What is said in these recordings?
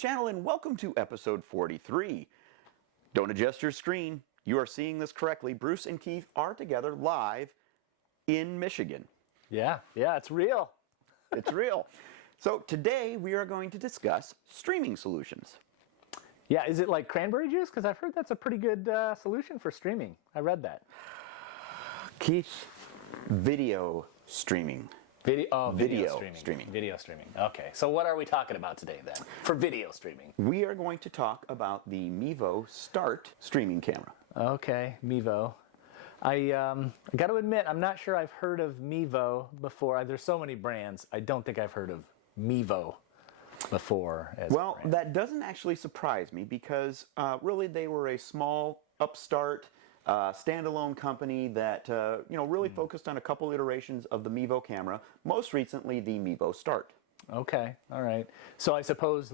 channel and welcome to episode 43. Don't adjust your screen. You are seeing this correctly. Bruce and Keith are together live in Michigan. Yeah, it's real. It's real. So today we are going to discuss streaming solutions. Yeah, is it like cranberry juice? Because I've heard that's a pretty good solution for streaming. I read that. Keith, video streaming. Video streaming. Video streaming. Okay, so what are we talking about today then for video streaming? We are going to talk about the Mevo Start Streaming Camera. Okay, Mevo. I got to admit, I'm not sure I've heard of Mevo before. There's so many brands. I don't think I've heard of Mevo before. Well, that doesn't actually surprise me because really they were a small upstart standalone company that really focused on a couple iterations of the Mevo camera. Most recently, the Mevo Start. Okay, all right. So I suppose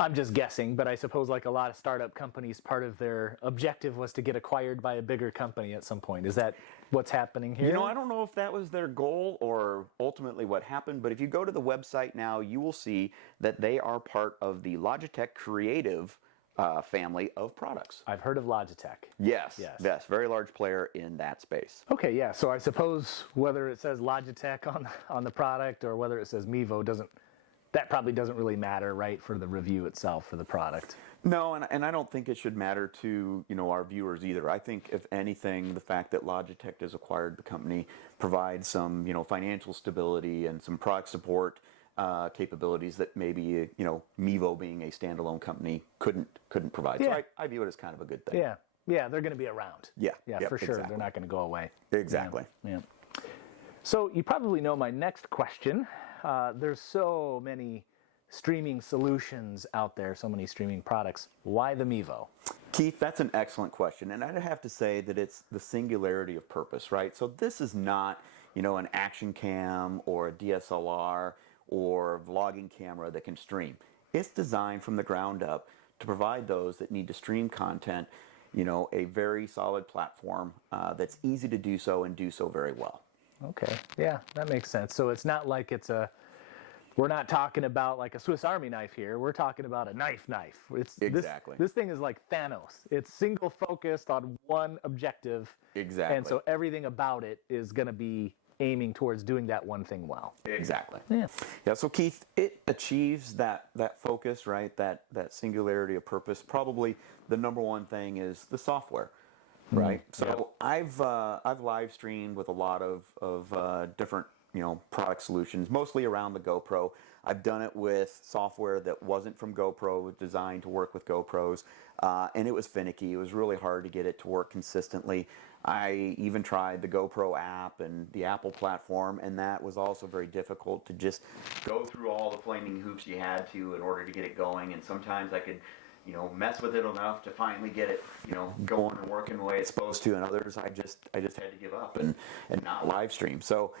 I'm just guessing, but I suppose like a lot of startup companies, part of their objective was to get acquired by a bigger company at some point. Is that what's happening here? I don't know if that was their goal or ultimately what happened, but if you go to the website now, you will see that they are part of the Logitech Creative family of products. I've heard of Logitech. Yes, very large player in that space. Okay, yeah, so I suppose whether it says Logitech on the product or whether it says Mevo that probably doesn't really matter, right, for the review itself for the product. No, and I don't think it should matter to our viewers either. I think if anything, the fact that Logitech has acquired the company provides some financial stability and some product support capabilities that maybe Mevo being a standalone company couldn't provide. Yeah. So I view it as kind of a good thing. Yeah, they're going to be around. Yeah, for sure. Exactly. They're not going to go away. Exactly. Yeah. So you probably know my next question. There's so many streaming solutions out there, so many streaming products. Why the Mevo? Keith, that's an excellent question, and I'd have to say that it's the singularity of purpose, right? So this is not, an action cam or a DSLR or vlogging camera that can stream. It's designed from the ground up to provide those that need to stream content, a very solid platform that's easy to do so and do so very well. Okay, yeah, that makes sense. So it's not like we're not talking about like a Swiss Army knife here. We're talking about a knife. Exactly. This thing is like Thanos. It's single focused on one objective. Exactly. And so everything about it is going to be aiming towards doing that one thing well. Exactly. Yeah. Yeah, so Keith, it achieves that focus, right? That singularity of purpose. Probably the number one thing is the software. Right. So I've live streamed with a lot of different product solutions, mostly around the GoPro. I've done it with software that wasn't from GoPro, designed to work with GoPros, and it was finicky. It was really hard to get it to work consistently. I even tried the GoPro app and the Apple platform, and that was also very difficult to just go through all the flaming hoops you had to in order to get it going. And sometimes I could mess with it enough to finally get it, going and working the way it's supposed to, and others I just had to give up and not live stream. So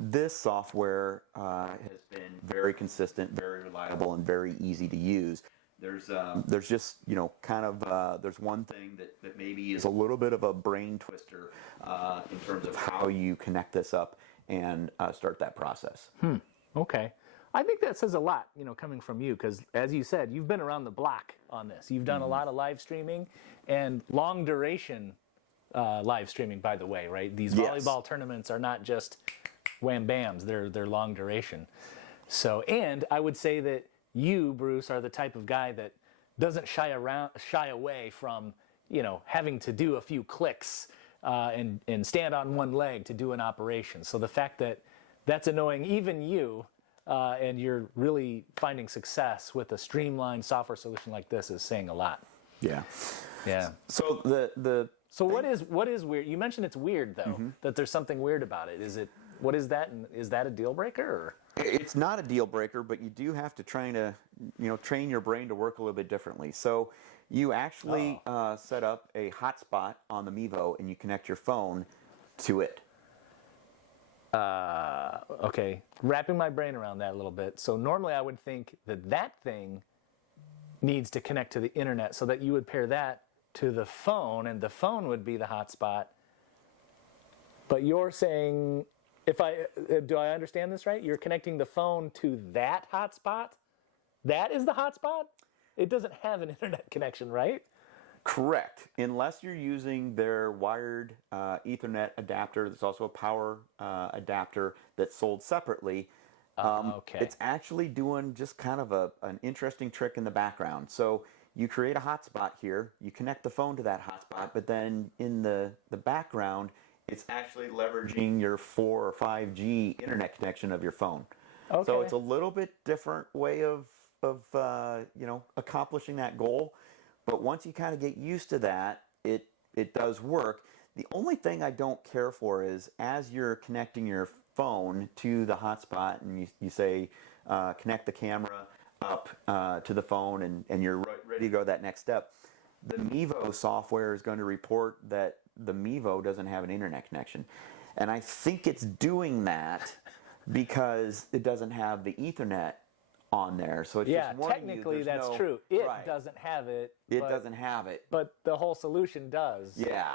this software has been very consistent, very reliable, and very easy to use. There's just there's one thing that maybe is a little bit of a brain twister in terms of how you connect this up and start that process. Okay. I think that says a lot, coming from you, because as you said, you've been around the block on this. You've done a lot of live streaming and long duration live streaming, by the way, right? These volleyball tournaments are not just wham bams, they're long duration. So, and I would say that you, Bruce, are the type of guy that doesn't shy away from, having to do a few clicks and stand on one leg to do an operation. So the fact that that's annoying even you, and you're really finding success with a streamlined software solution like this is saying a lot. Yeah. So So what is weird? You mentioned it's weird though, that there's something weird about it. What is that? And is that a deal breaker? Or? It's not a deal breaker, but you do have to train your brain to work a little bit differently. So you actually set up a hotspot on the Mevo and you connect your phone to it. Okay, wrapping my brain around that a little bit. So normally I would think that thing needs to connect to the internet so that you would pair that to the phone and the phone would be the hotspot. But you're saying, do I understand this right? You're connecting the phone to that hotspot? that is the hotspot? It doesn't have an internet connection, right? Correct. Unless you're using their wired Ethernet adapter, there's also a power adapter that's sold separately. Okay. It's actually doing just kind of an interesting trick in the background. So you create a hotspot here, you connect the phone to that hotspot, but then in the background, it's actually leveraging your 4 or 5G internet connection of your phone. Okay. So it's a little bit different way of accomplishing that goal. But once you kind of get used to that, it does work. The only thing I don't care for is as you're connecting your phone to the hotspot and you say connect the camera up to the phone and you're ready to go to that next step, the Mevo software is going to report that the Mevo doesn't have an internet connection. And I think it's doing that because it doesn't have the Ethernet on there. So it's just warning technically you that's true. It doesn't have it. It doesn't have it. But the whole solution does. Yeah.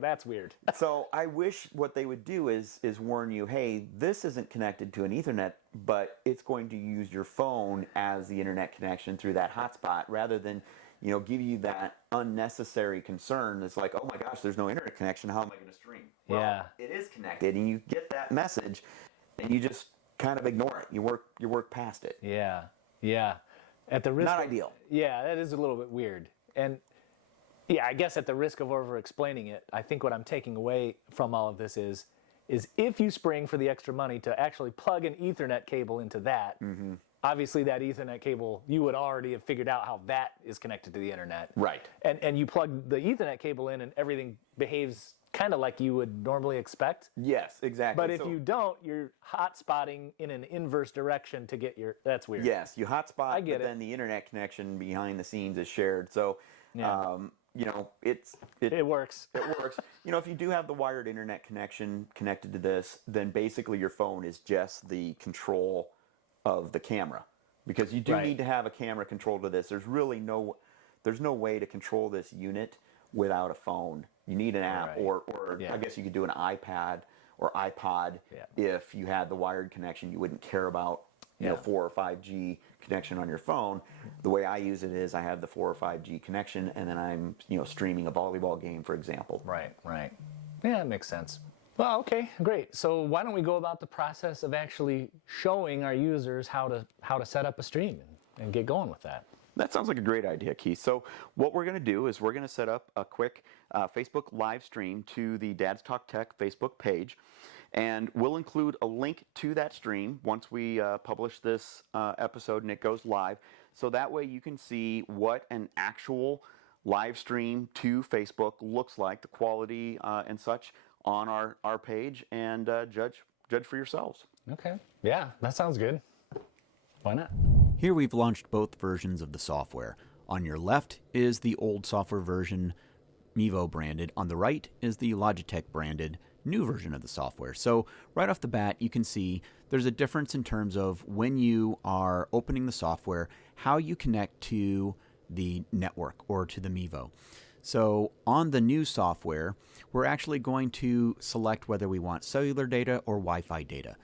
That's weird. So I wish what they would do is warn you, hey, this isn't connected to an Ethernet, but it's going to use your phone as the internet connection through that hotspot rather than, give you that unnecessary concern. It's like, oh my gosh, there's no internet connection. How am I going to stream? Well, it is connected, and you get that message, and you just kind of ignore it. You work past it. Yeah. At the risk Not ideal. Yeah, that is a little bit weird. And yeah, I guess at the risk of over explaining it, I think what I'm taking away from all of this is if you spring for the extra money to actually plug an Ethernet cable into that, obviously that Ethernet cable, you would already have figured out how that is connected to the internet. Right. And you plug the Ethernet cable in and everything behaves kind of like you would normally expect. Yes, exactly. But if you don't, you're hotspotting in an inverse direction to get that's weird. Yes, you hotspot, I get but it. then the internet connection behind the scenes is shared. So, it works. It works. If you do have the wired internet connection connected to this, then basically your phone is just the control of the camera, because you do need to have a camera control to this. There's really no way to control this unit without a phone. You need an app, or I guess you could do an iPad or iPod. If you had the wired connection, you wouldn't care about 4 or 5G connection on your phone. The way I use it is I have the 4 or 5G connection, and then I'm streaming a volleyball game, for example. Right. Yeah, that makes sense. Well, okay, great. So why don't we go about the process of actually showing our users how to set up a stream and get going with that? That sounds like a great idea, Keith. So what we're going to do is we're going to set up a quick Facebook live stream to the DadsTalkTECH Facebook page, and we'll include a link to that stream once we publish this episode and it goes live. So that way you can see what an actual live stream to Facebook looks like, the quality and such on our page, and judge for yourselves. Okay. Yeah, that sounds good. Why not? Here we've launched both versions of the software. On your left is the old software version, Mevo branded. On the right is the Logitech branded new version of the software. So right off the bat, you can see there's a difference in terms of when you are opening the software, how you connect to the network or to the Mevo. So on the new software, we're actually going to select whether we want cellular data or Wi-Fi data.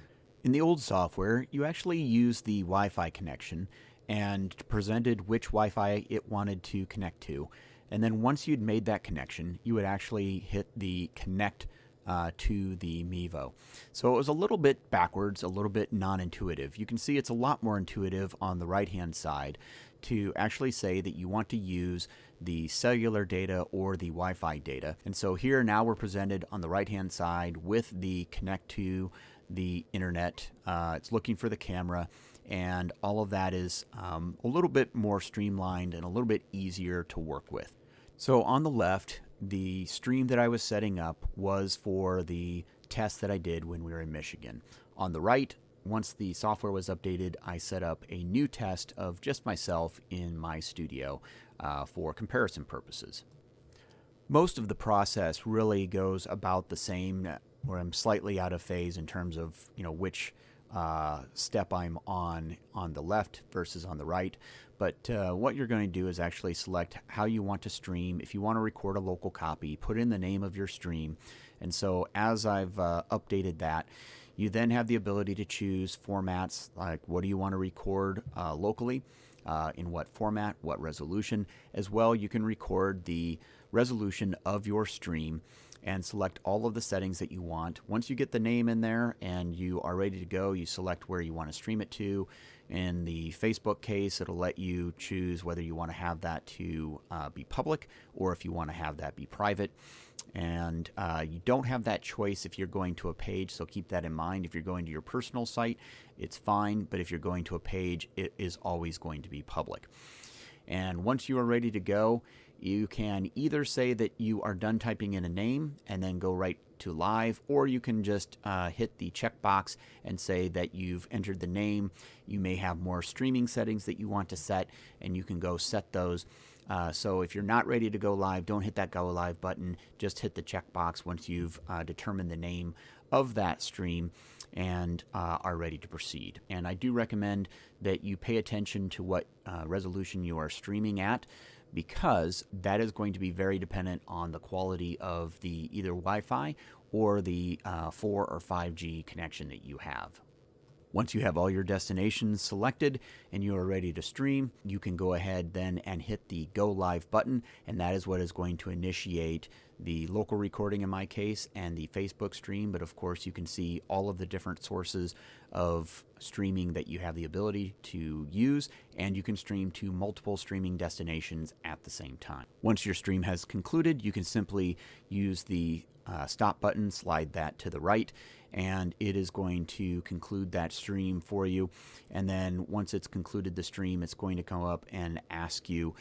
In the old software, you actually used the Wi-Fi connection and presented which Wi-Fi it wanted to connect to. And then once you'd made that connection, you would actually hit the connect to the Mevo. So it was a little bit backwards, a little bit non-intuitive. You can see it's a lot more intuitive on the right-hand side to actually say that you want to use the cellular data or the Wi-Fi data. And so here now we're presented on the right-hand side with the connect to the internet. It's looking for the camera, and all of that is a little bit more streamlined and a little bit easier to work with. So on the left, the stream that I was setting up was for the test that I did when we were in Michigan. On the right, once the software was updated, I set up a new test of just myself in my studio for comparison purposes. Most of the process really goes about the same, where I'm slightly out of phase in terms of which step I'm on the left versus on the right. But what you're going to do is actually select how you want to stream. If you want to record a local copy, put in the name of your stream. And so as I've updated that, you then have the ability to choose formats like what do you want to record locally, in what format, what resolution. As well, you can record the resolution of your stream and select all of the settings that you want. Once you get the name in there and you are ready to go, you select where you want to stream it to. In the Facebook case, it'll let you choose whether you want to have that to be public or if you want to have that be private. And you don't have that choice if you're going to a page, so keep that in mind. If you're going to your personal site, it's fine, but if you're going to a page, it is always going to be public. And once you are ready to go, you can either say that you are done typing in a name and then go right to live, or you can just hit the checkbox and say that you've entered the name. You may have more streaming settings that you want to set, and you can go set those. So if you're not ready to go live, don't hit that go live button. Just hit the checkbox once you've determined the name of that stream and are ready to proceed. And I do recommend that you pay attention to what resolution you are streaming at, because that is going to be very dependent on the quality of the either Wi-Fi or the 4 or 5G connection that you have. Once you have all your destinations selected and you are ready to stream, you can go ahead then and hit the Go Live button, and that is what is going to initiate the local recording in my case and the Facebook stream. But of course, you can see all of the different sources of streaming that you have the ability to use, and you can stream to multiple streaming destinations at the same time. Once your stream has concluded, you can simply use the stop button, slide that to the right, and it is going to conclude that stream for you. And then once it's concluded the stream, it's going to come up and ask you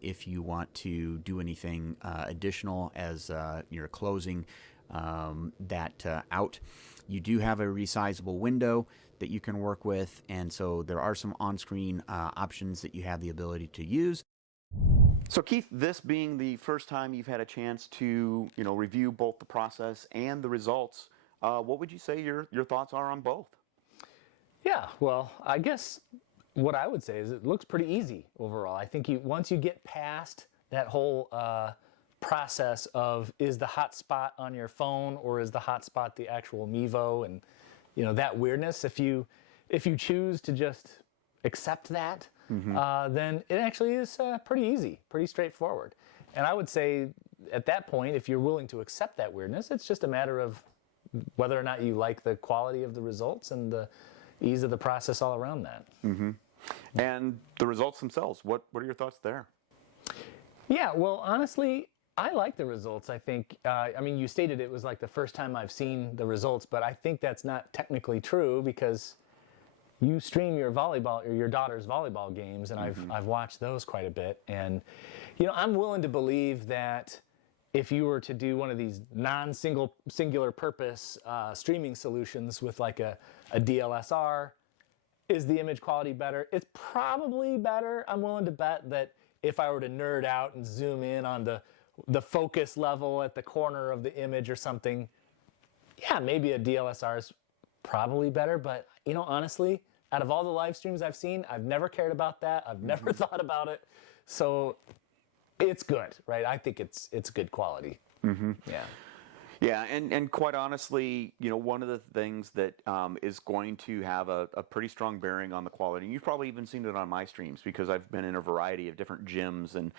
if you want to do anything additional as you're closing that out. You do have a resizable window that you can work with, and so there are some on-screen options that you have the ability to use. So Keith, this being the first time you've had a chance to, review both the process and the results, what would you say your thoughts are on both? Yeah, well, I guess what I would say is it looks pretty easy overall. I think once you get past that whole process of is the hotspot on your phone or is the hotspot the actual Mevo, and that weirdness, if you choose to just accept that, then it actually is pretty easy, pretty straightforward. And I would say at that point, if you're willing to accept that weirdness, it's just a matter of whether or not you like the quality of the results and the ease of the process all around that. And the results themselves, what are your thoughts there? Yeah, well, honestly, I like the results. I think, you stated it was like the first time I've seen the results, but I think that's not technically true, because you stream your volleyball or your daughter's volleyball games, and I've watched those quite a bit. And, I'm willing to believe that if you were to do one of these singular purpose streaming solutions with like a DLSR, is the image quality better? It's probably better. I'm willing to bet that if I were to nerd out and zoom in on the focus level at the corner of the image or something, yeah, maybe a DLSR is probably better. But, honestly, out of all the live streams I've seen, I've never cared about that. I've never thought about it. So it's good, right? I think it's good quality. Yeah. Yeah, and quite honestly, one of the things that is going to have a pretty strong bearing on the quality, and you've probably even seen it on my streams, because I've been in a variety of different gyms, and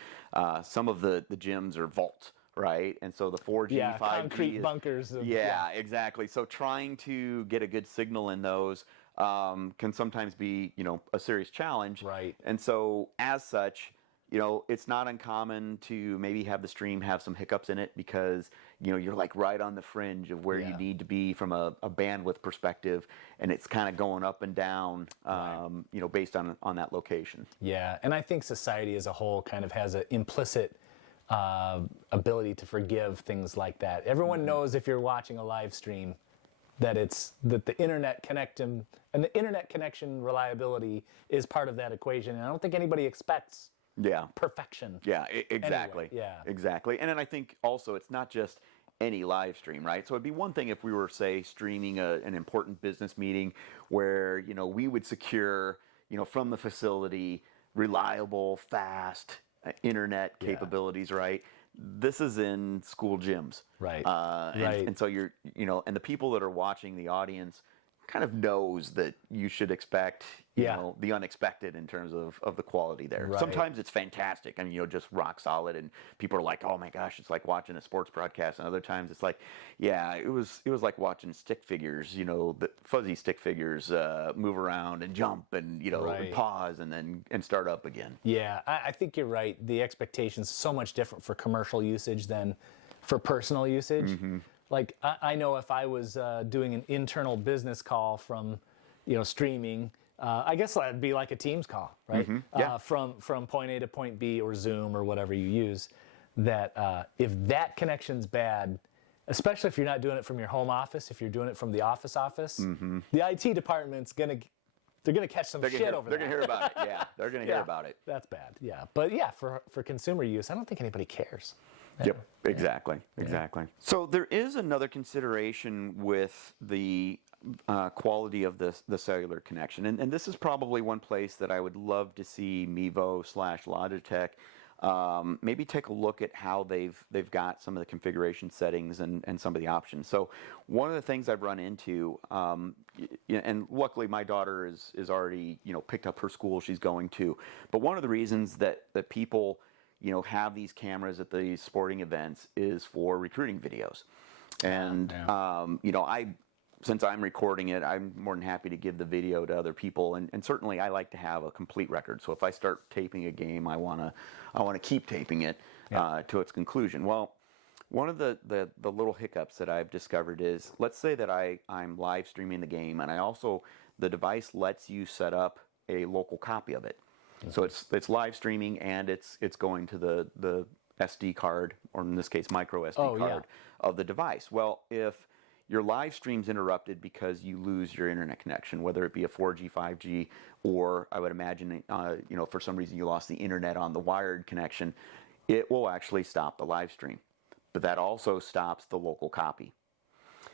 some of the gyms are vault, right? And so the 4G, 5G concrete bunkers. Exactly. So trying to get a good signal in those can sometimes be, a serious challenge. Right. And so as such, it's not uncommon to maybe have the stream have some hiccups in it, because, you're like right on the fringe of where you need to be from a bandwidth perspective, and it's kind of going up and down, based on that location. Yeah, and I think society as a whole kind of has an implicit ability to forgive things like that. Everyone knows if you're watching a live stream that the internet connection and the internet connection reliability is part of that equation, and I don't think anybody expects perfection. Yeah, exactly. Anyway, exactly. And then I think also it's not just any live stream, right? So it'd be one thing if we were, say, streaming an important business meeting where, we would secure, from the facility, reliable, fast internet capabilities, right? This is in school gyms. Right. And so you're, and the people that are watching, the audience, kind of knows that you should expect, you Yeah. know, the unexpected in terms of the quality there. Right. Sometimes it's fantastic and, you know, just rock solid, and people are like, oh my gosh, it's like watching a sports broadcast. And other times it's like, yeah, it was like watching stick figures, you know, the fuzzy stick figures move around and jump and, you know, and pause and start up again. Yeah, I think you're right. The expectation's so much different for commercial usage than for personal usage. Mm-hmm. Like I know if I was doing an internal business call from, you know, streaming, I guess that'd be like a Teams call, right? Mm-hmm. Yeah. From point A to point B or Zoom or whatever you use. That if that connection's bad, especially if you're not doing it from your home office, if you're doing it from the office, Mm-hmm. the IT department's they're gonna catch some shit over They're that. gonna hear about it. Yeah, they're gonna hear about it. That's bad. Yeah, but yeah, for consumer use, I don't think anybody cares. Yep, exactly. So there is another consideration with the quality of the cellular connection, and this is probably one place that I would love to see Mevo/Logitech maybe take a look at how they've got some of the configuration settings and some of the options. So one of the things I've run into, and luckily my daughter is already, you know, picked up her school she's going to, but one of the reasons that people, you know, have these cameras at these sporting events is for recruiting videos. And, you know, since I'm recording it, I'm more than happy to give the video to other people. And certainly I like to have a complete record. So if I start taping a game, I want to keep taping it to its conclusion. Well, one of the little hiccups that I've discovered is, let's say that I'm live streaming the game, and the device lets you set up a local copy of it. So it's live streaming, and it's going to the SD card, or in this case, micro SD card of the device. Well, if your live stream's interrupted because you lose your internet connection, whether it be a 4G, 5G, or I would imagine, you know, for some reason you lost the internet on the wired connection, it will actually stop the live stream. But that also stops the local copy.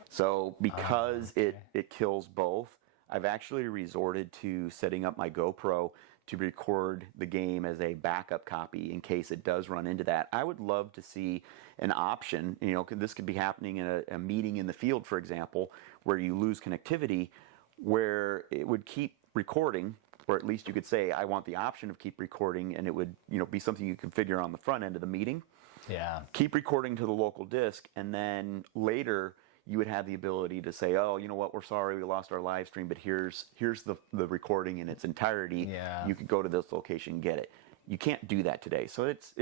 So because it kills both, I've actually resorted to setting up my GoPro to record the game as a backup copy in case it does run into that. I would love to see an option, you know, this could be happening in a meeting in the field, for example, where you lose connectivity, where it would keep recording, or at least you could say, I want the option of keep recording, and it would, you know, be something you configure on the front end of the meeting. Yeah. Keep recording to the local disk, and then later you would have the ability to say, oh, you know what, we're sorry we lost our live stream, but here's the recording in its entirety. Yeah. You could go to this location and get it. You can't do that today. So it's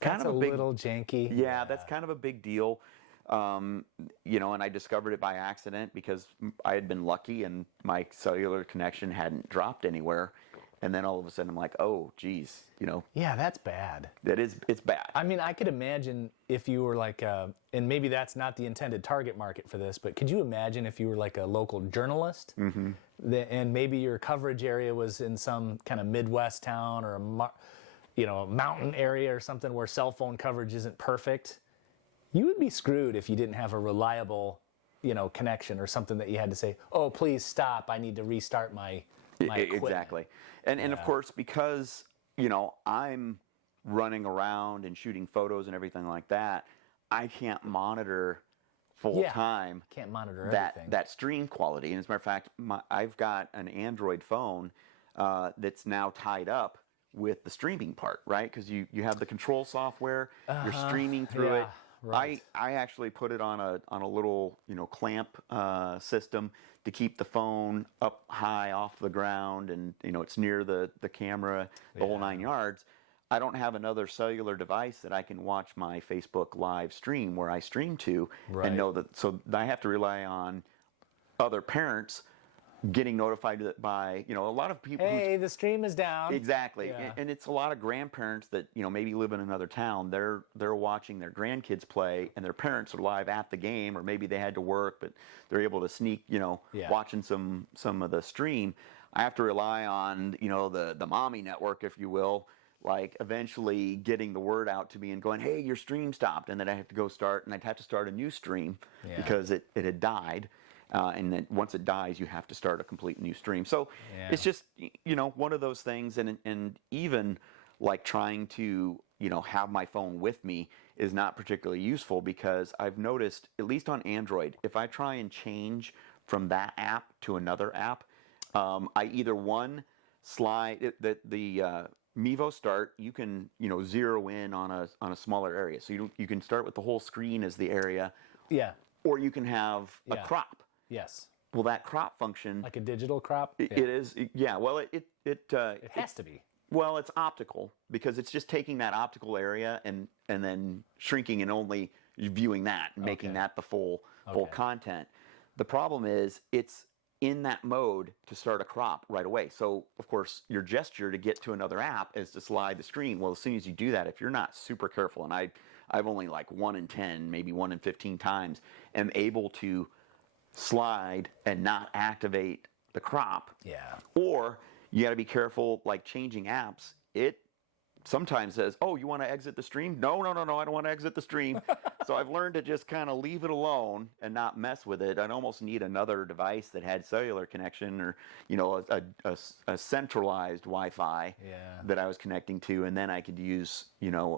kind That's of a big, little janky. Yeah, that's kind of a big deal. You know, and I discovered it by accident because I had been lucky and my cellular connection hadn't dropped anywhere. And then all of a sudden I'm like, oh, geez, you know. Yeah, that's bad. It's bad. I mean, I could imagine if you were like, and maybe that's not the intended target market for this, but could you imagine if you were like a local journalist, and maybe your coverage area was in some kind of Midwest town or a mountain area or something where cell phone coverage isn't perfect? You would be screwed if you didn't have a reliable, you know, connection or something that you had to say, oh, please stop, I need to restart my equipment. Exactly. And of course, because, you know, I'm running around and shooting photos and everything like that, I can't monitor full time. Can't monitor everything. That stream quality. And as a matter of fact, I've got an Android phone that's now tied up with the streaming part, right? Because you have the control software, you're streaming through it. Right. I actually put it on a little, you know, clamp system to keep the phone up high off the ground, and, you know, it's near the camera, the whole 9 yards. I don't have another cellular device that I can watch my Facebook live stream where I stream to and know that. So I have to rely on other parents getting notified by, you know, a lot of people. Hey, the stream is down. Exactly. Yeah. And it's a lot of grandparents that, you know, maybe live in another town. They're watching their grandkids play, and their parents are live at the game, or maybe they had to work, but they're able to sneak, you know, watching some of the stream. I have to rely on, you know, the mommy network, if you will, like eventually getting the word out to me and going, hey, your stream stopped, and then I have to go start, and I'd have to start a new stream because it had died. And then once it dies, you have to start a complete new stream. So it's just, you know, one of those things. And even like trying to, you know, have my phone with me is not particularly useful, because I've noticed, at least on Android, if I try and change from that app to another app. I either slide the Mevo Start. You can zero in on a smaller area, so you can start with the whole screen as the area. Yeah. Or you can have a crop. Yes. Well, that crop function, Like a digital crop. it is. Yeah. Well, it has to be. Well, it's optical because it's just taking that optical area and then shrinking and only viewing that and making that the full content. The problem is it's in that mode to start a crop right away. So, of course, your gesture to get to another app is to slide the screen. Well, as soon as you do that, if you're not super careful, and I've only like 1 in 10, maybe 1 in 15 times, am able to slide and not activate the crop. Yeah. Or you got to be careful, like changing apps. It sometimes says, "Oh, you want to exit the stream?" No, I don't want to exit the stream. So I've learned to just kind of leave it alone and not mess with it. I'd almost need another device that had cellular connection, or a centralized Wi-Fi that I was connecting to, and then I could use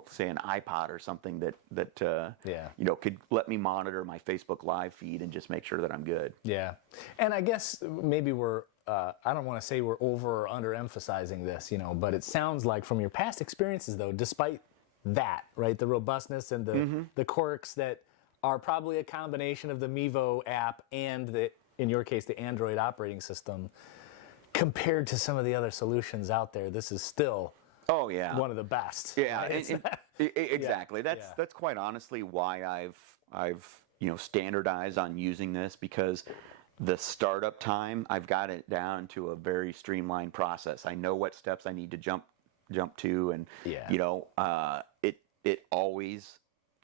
say an iPod or something that could let me monitor my Facebook Live feed and just make sure that I'm good. Yeah, and I guess maybe we're. I don't want to say we're over or under emphasizing this, but it sounds like from your past experiences, though, despite that, right, the robustness and the quirks that are probably a combination of the Mevo app and in your case, the Android operating system, compared to some of the other solutions out there, this is still one of the best. Yeah, exactly. That's quite honestly why I've standardized on using this, because the startup time, I've got it down to a very streamlined process. I know what steps I need to jump to, and it always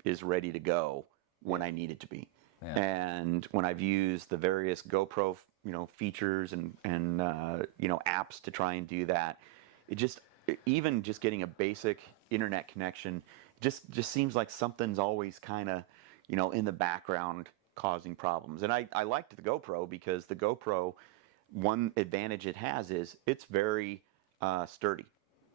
is ready to go when I need it to be. Yeah. And when I've used the various GoPro features and apps to try and do that, even just getting a basic internet connection just seems like something's always kind of in the background causing problems. And I liked the GoPro because the GoPro, one advantage it has is it's very sturdy,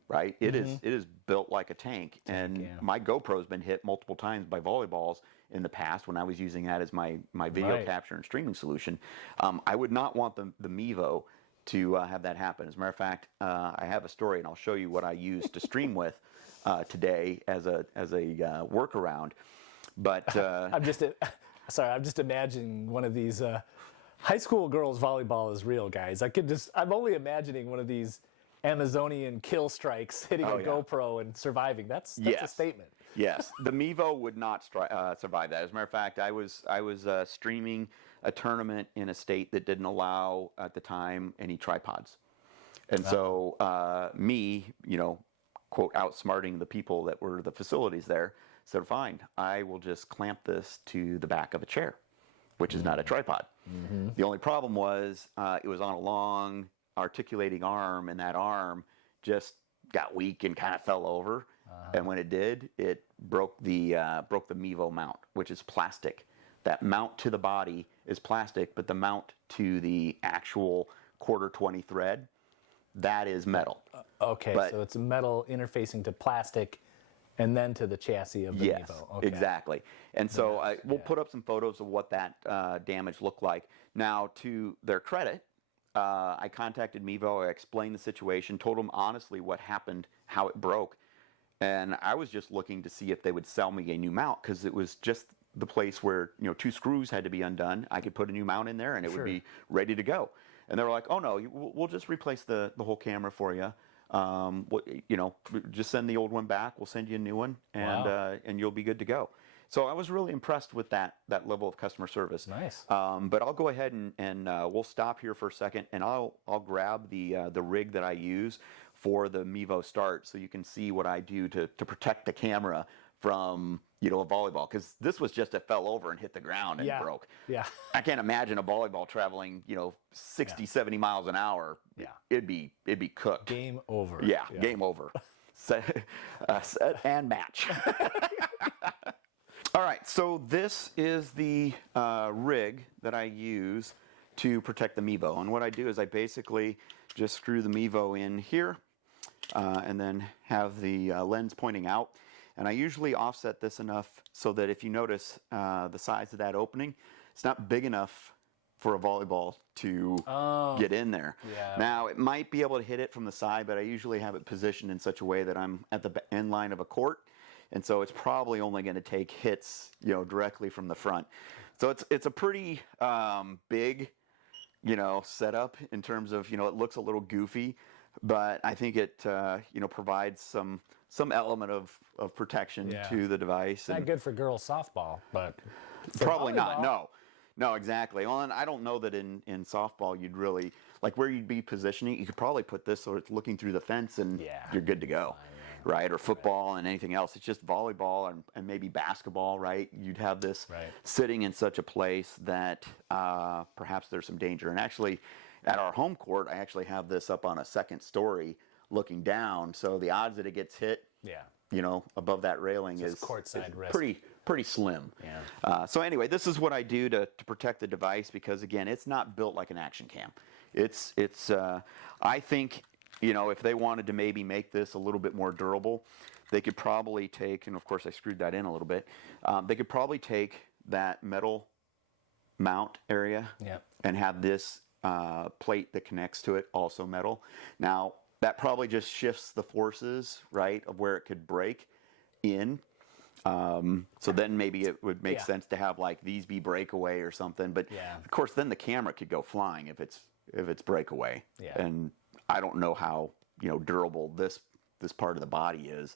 right? It is built like a tank. And my GoPro's been hit multiple times by volleyballs in the past when I was using that as my video capture and streaming solution. I would not want the Mevo to have that happen. As a matter of fact, I have a story, and I'll show you what I used to stream with today as a workaround. But I'm just imagining one of these high school girls volleyball is real, guys. I'm only imagining one of these Amazonian kill strikes hitting a GoPro and surviving. That's a statement. Yes, the Mevo would not survive that. As a matter of fact, I was streaming a tournament in a state that didn't allow at the time any tripods, and so me, quote, outsmarting the people that were the facilities there, said, fine, I will just clamp this to the back of a chair, which is not a tripod. Mm-hmm. The only problem was it was on a long articulating arm, and that arm just got weak and kind of fell over. And when it did, it broke the Mevo mount, which is plastic. That mount to the body is plastic, but the mount to the actual 1/4-20 thread, that is metal. So it's metal interfacing to plastic and then to the chassis of the Mevo. Okay. Exactly. And so we'll put up some photos of what that damage looked like. Now, to their credit, I contacted Mevo, I explained the situation, told them honestly what happened, how it broke. And I was just looking to see if they would sell me a new mount, because it was just the place where 2 screws had to be undone. I could put a new mount in there and it would be ready to go. And they were like, oh no, we'll just replace the whole camera for you. Just send the old one back. We'll send you a new one, and you'll be good to go. So I was really impressed with that level of customer service. Nice. But I'll go ahead and we'll stop here for a second, and I'll grab the rig that I use for the Mevo Start, so you can see what I do to protect the camera from a volleyball, because this was just, it fell over and hit the ground and broke. Yeah. I can't imagine a volleyball traveling 60, 70 miles an hour. Yeah. It'd be cooked. Game over. Yeah. Game over. Set and match. All right, so this is the rig that I use to protect the Mevo, and what I do is I basically just screw the Mevo in here and then have the lens pointing out. And I usually offset this enough so that if you notice the size of that opening, it's not big enough for a volleyball to get in there. Yeah. Now, it might be able to hit it from the side, but I usually have it positioned in such a way that I'm at the end line of a court, and so it's probably only going to take hits, directly from the front. So it's a pretty big, setup in terms of, it looks a little goofy, but I think it, provides some element of protection to the device. Not good for girls softball, but for probably volleyball. not. No, exactly. Well, and I don't know that in softball you'd really, like where you'd be positioning, you could probably put this so it's looking through the fence and you're good to go. Right, or football and anything else. It's just volleyball and maybe basketball, right? You'd have this sitting in such a place that perhaps there's some danger. And actually, at our home court, I actually have this up on a second story looking down. So the odds that it gets hit, above that railing is courtside risk. Pretty slim. Yeah. So anyway, this is what I do to protect the device because, again, it's not built like an action cam. It's I think, if they wanted to maybe make this a little bit more durable, they could probably take, and of course I screwed that in a little bit, they could probably take that metal mount area and have this plate that connects to it also metal. Now, that probably just shifts the forces, right, of where it could break in. So then maybe it would make sense to have like these be breakaway or something. But of course, then the camera could go flying if it's breakaway. And I don't know how durable this part of the body is.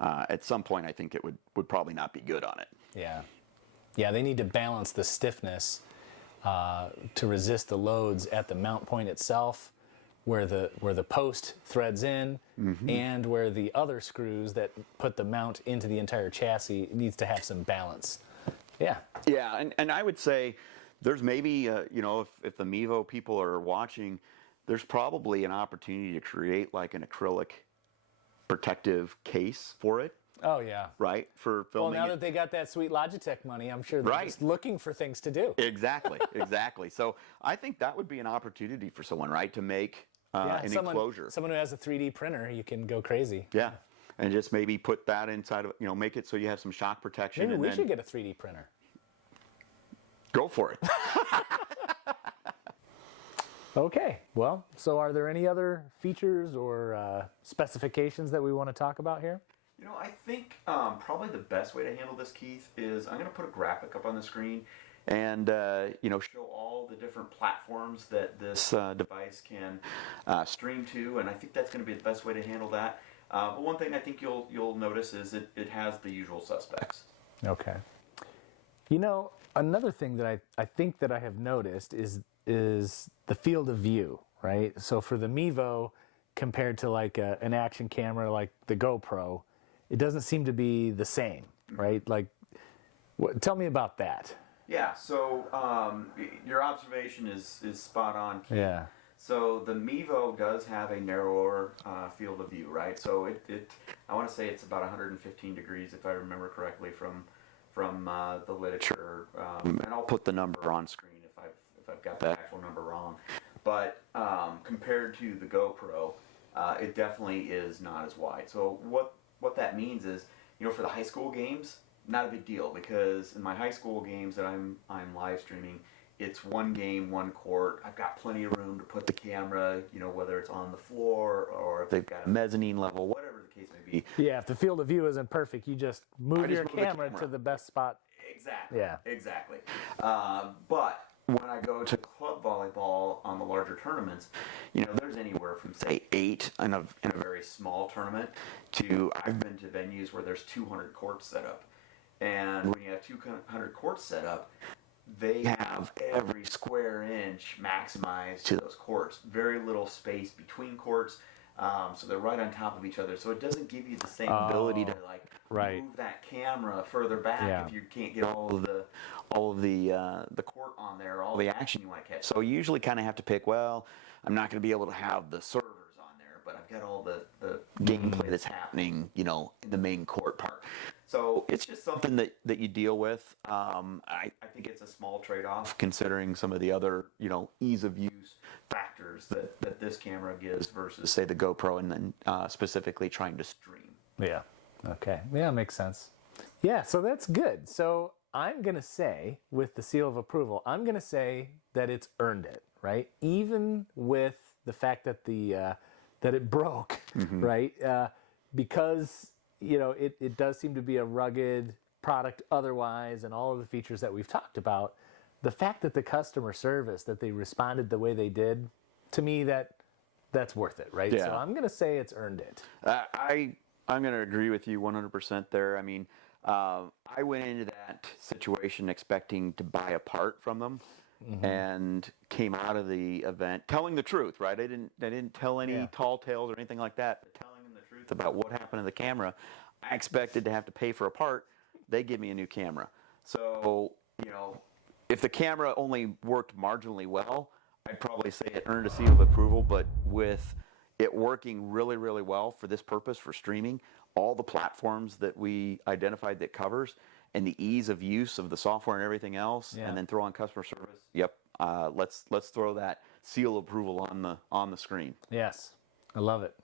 At some point, I think it would probably not be good on it. Yeah, they need to balance the stiffness to resist the loads at the mount point itself, where the post threads in, and where the other screws that put the mount into the entire chassis needs to have some balance. Yeah, and I would say there's maybe if the Mevo people are watching, there's probably an opportunity to create like an acrylic protective case for it. Oh, yeah. Right? For filming. Well, now that they got that sweet Logitech money, I'm sure they're just looking for things to do. Exactly. So I think that would be an opportunity for someone, right, to make an enclosure. Someone who has a 3D printer, you can go crazy. Yeah. And just maybe put that inside of, make it so you have some shock protection. Maybe we should get a 3D printer. Go for it. Okay, well, so are there any other features or specifications that we want to talk about here? I think probably the best way to handle this, Keith, is I'm going to put a graphic up on the screen and show all the different platforms that this device can stream to, and I think that's going to be the best way to handle that. But one thing I think you'll notice is it has the usual suspects. Okay. Another thing that I think that I have noticed is the field of view, right? So for the Mevo, compared to like an action camera like the GoPro, it doesn't seem to be the same, right? Like, tell me about that. Yeah, so your observation is spot on, Keith. Yeah. So the Mevo does have a narrower field of view, right? So I want to say it's about 115 degrees, if I remember correctly, from the literature. And I'll put the number on screen if I've got the actual number wrong. But compared to the GoPro, it definitely is not as wide. So what that means is, for the high school games, not a big deal, because in my high school games that I'm live streaming, it's one game, one court. I've got plenty of room to put the camera, whether it's on the floor or if they've got a mezzanine level, whatever the case may be. Yeah, if the field of view isn't perfect, you just move your camera to the best spot. Exactly. Yeah. Exactly. But when I go to club volleyball on the larger tournaments, there's anywhere from say 8 in a very small tournament to I've been to venues where there's 200 courts set up. And when you have 200 courts set up, they have every square inch maximized to those courts. Very little space between courts, so they're right on top of each other. So it doesn't give you the same ability to move that camera further back if you can't get all of the court on there, all the action you want to catch. So you usually kind of have to pick. Well, I'm not going to be able to have the servers on there, but I've got all the gameplay that's happening, in the main court part. So it's just something that you deal with. I think it's a small trade-off considering some of the other, ease of use factors that this camera gives versus, say, the GoPro and then specifically trying to stream. Yeah. Okay. Yeah, makes sense. Yeah, so that's good. So I'm going to say, with the seal of approval, I'm going to say that it's earned it, right? Even with the fact that that it broke, right? Because, it does seem to be a rugged product otherwise, and all of the features that we've talked about, the fact that the customer service, that they responded the way they did, to me, that's worth it, right? Yeah. So I'm going to say it's earned it. I'm going to agree with you 100% there. I mean, I went into that situation expecting to buy a part from them, and came out of the event telling the truth, right? I didn't tell any tall tales or anything like that, but telling them the truth about what happened to the camera. I expected to have to pay for a part. They give me a new camera. So, if the camera only worked marginally well, I'd probably say it earned a seal of approval, but with it working really, really well for this purpose, for streaming, all the platforms that we identified that covers, and the ease of use of the software and everything else, and then throw on customer service. Yep, let's throw that seal of approval on the screen. Yes, I love it.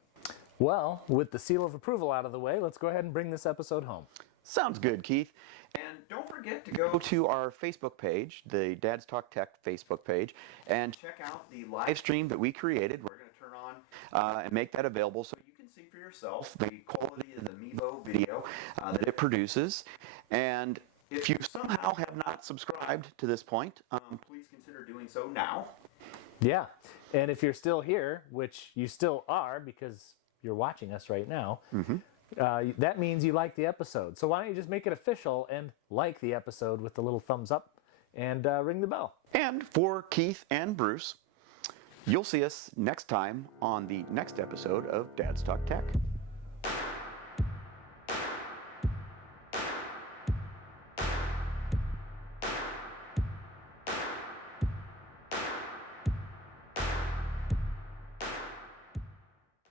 Well, with the seal of approval out of the way, let's go ahead and bring this episode home. Sounds good, Keith. And don't forget to go to our Facebook page, the DadsTalkTECH Facebook page, and check out the live stream that we created. We're going to turn on and make that available so you can see for yourself the quality of the Mevo video that it produces. And if you somehow have not subscribed to this point, please consider doing so now. Yeah, and if you're still here, which you still are because you're watching us right now, that means you like the episode. So why don't you just make it official and like the episode with the little thumbs up and ring the bell. And for Keith and Bruce, you'll see us next time on the next episode of Dads Talk Tech.